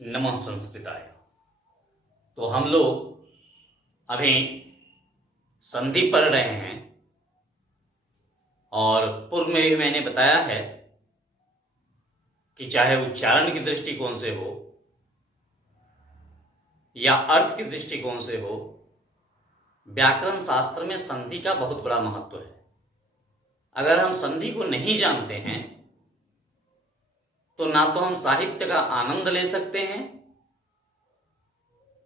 नमः संस्कृताय। तो हम लोग अभी संधि पढ़ रहे हैं और पूर्व में भी मैंने बताया है कि चाहे उच्चारण की दृष्टिकोण से हो या अर्थ की दृष्टिकोण से हो, व्याकरण शास्त्र में संधि का बहुत बड़ा महत्व है। अगर हम संधि को नहीं जानते हैं तो ना तो हम साहित्य का आनंद ले सकते हैं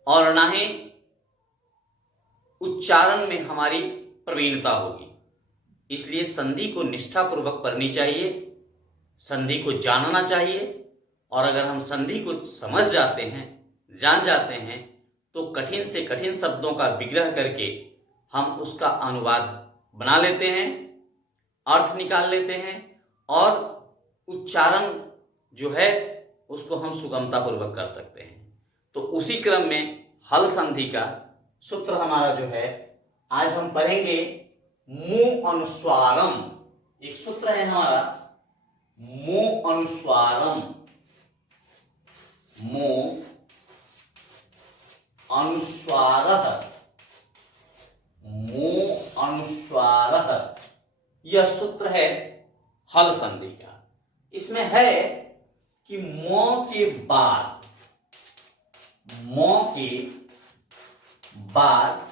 और ना ही उच्चारण में हमारी प्रवीणता होगी। इसलिए संधि को निष्ठापूर्वक पढ़नी चाहिए, संधि को जानना चाहिए और अगर हम संधि को समझ जाते हैं, जान जाते हैं तो कठिन से कठिन शब्दों का विग्रह करके हम उसका अनुवाद बना लेते हैं, अर्थ निकाल लेते हैं और उच्चारण जो है उसको हम सुगमता पूर्वक कर सकते हैं। तो उसी क्रम में हल संधि का सूत्र हमारा जो है आज हम पढ़ेंगे मु अनुस्वारम। एक सूत्र है हमारा मु अनुस्वारम। मु अनुस्वारः, मु अनुस्वारः, यह सूत्र है हल संधि का। इसमें है कि मो के बाद, मो के बाद,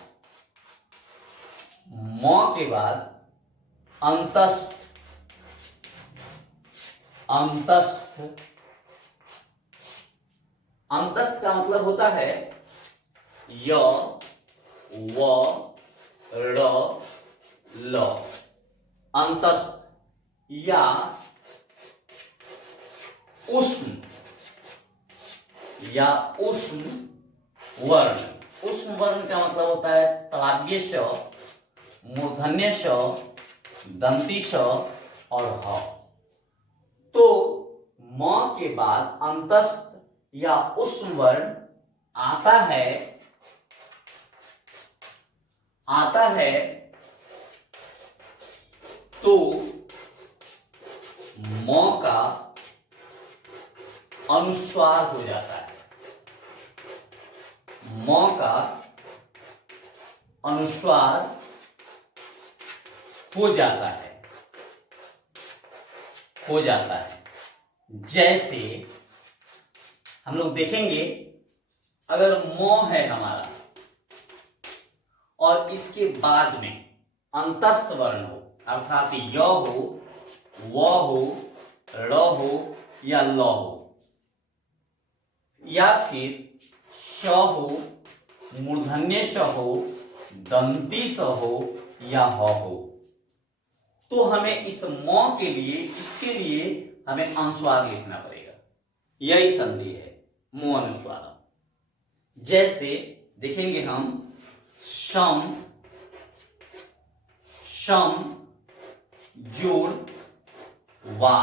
मो के बाद अंतस्थ, अंतस्थ, अंतस्थ का मतलब होता है य व र ल, अंतस्थ या उष्ण या उष्ण वर्ण। उष्ण वर्ण का मतलब होता है तालव्य श, मूर्धन्य श, दंती श और ह। तो म के बाद अंतस्थ या उष्ण वर्ण आता है तो म का अनुस्वार हो जाता है। म का अनुस्वार हो जाता है, हो जाता है। जैसे हम लोग देखेंगे, अगर मो है हमारा और इसके बाद में अंतस्थ वर्ण हो अर्थात य हो, व हो, र हो या ल हो या फिर श हो, मूर्धन्य श हो, दंती स हो या ह हो, तो हमें इस म के लिए, इसके लिए हमें अनुस्वार लिखना पड़ेगा। यही संधि है मु अनुस्वार। जैसे देखेंगे हम शम, शम जोड़ वा,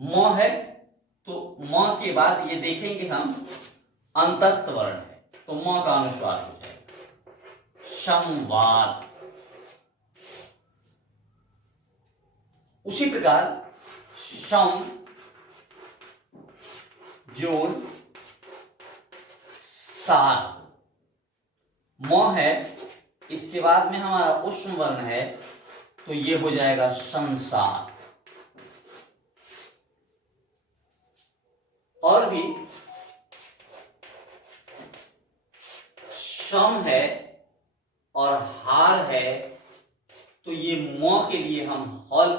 म है तो म के बाद ये देखेंगे हम अंतस्थ वर्ण है तो म का अनुस्वार हो जाएगा संवाद। उसी प्रकार सम जोड़ सार, म है इसके बाद में हमारा उष्ण वर्ण है तो ये हो जाएगा संसार। और भी शम है और हार है तो ये म के लिए हम हल,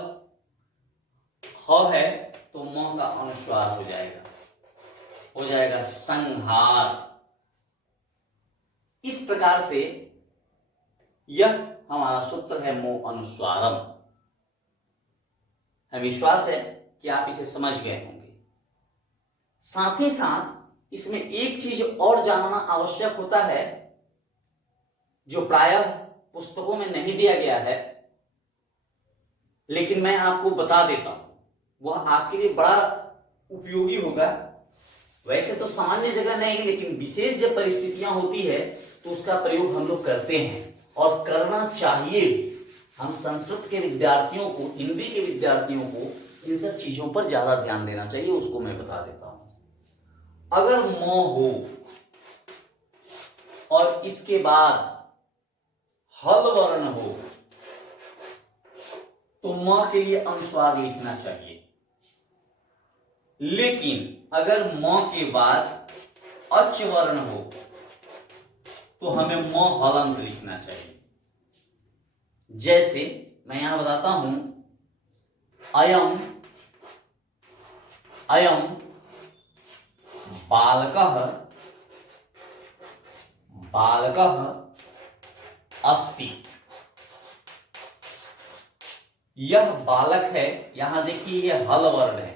ह है तो म का अनुस्वार हो जाएगा, हो जाएगा संहार। इस प्रकार से यह हमारा सूत्र है मो अनुस्वारम। हमें विश्वास है कि आप इसे समझ गए होंगे। साथ ही साथ इसमें एक चीज और जानना आवश्यक होता है जो प्रायः पुस्तकों में नहीं दिया गया है, लेकिन मैं आपको बता देता हूं, वह आपके लिए बड़ा उपयोगी होगा। वैसे तो सामान्य जगह नहीं, लेकिन विशेष जब परिस्थितियां होती है तो उसका प्रयोग हम लोग करते हैं और करना चाहिए। हम संस्कृत के विद्यार्थियों को, हिंदी के विद्यार्थियों को इन सब चीजों पर ज्यादा ध्यान देना चाहिए, उसको मैं बता देता हूं। अगर म हो और इसके बाद हल वर्ण हो तो म के लिए अनुस्वार लिखना चाहिए, लेकिन अगर म के बाद अच वर्ण हो तो हमें म हलंत लिखना चाहिए। जैसे मैं यहां बताता हूं, अयम अयम बालकः बालकः अस्ति। यह बालक है, यहां देखिए यह हल वर्ण है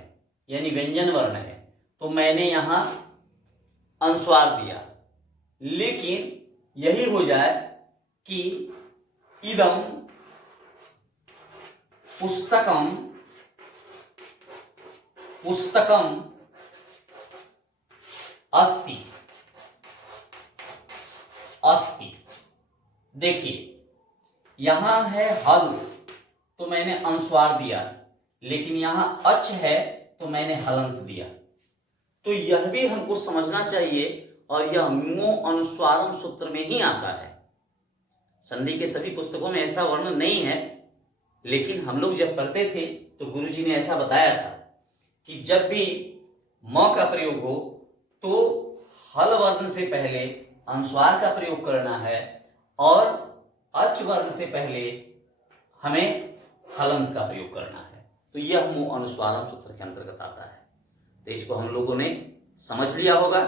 यानी व्यंजन वर्ण है, तो मैंने यहां अनुस्वार दिया। लेकिन यही हो जाए कि इदम पुस्तकम पुस्तकम अस्ति अस्ति। देखिए यहां है हल तो मैंने अनुस्वार दिया, लेकिन यहां अच है तो मैंने हलंत दिया। तो यह भी हमको समझना चाहिए और यह मो अनुस्वारम सूत्र में ही आता है। संधि के सभी पुस्तकों में ऐसा वर्णन नहीं है, लेकिन हम लोग जब पढ़ते थे तो गुरुजी ने ऐसा बताया था कि जब भी म का प्रयोग हो तो हल वर्ण से पहले अनुस्वार का प्रयोग करना है और अच वर्ण से पहले हमें हलंत का प्रयोग करना है। तो यह मो अनुस्वारम सूत्र के अंतर्गत आता है। तो इसको हम लोगों ने समझ लिया होगा।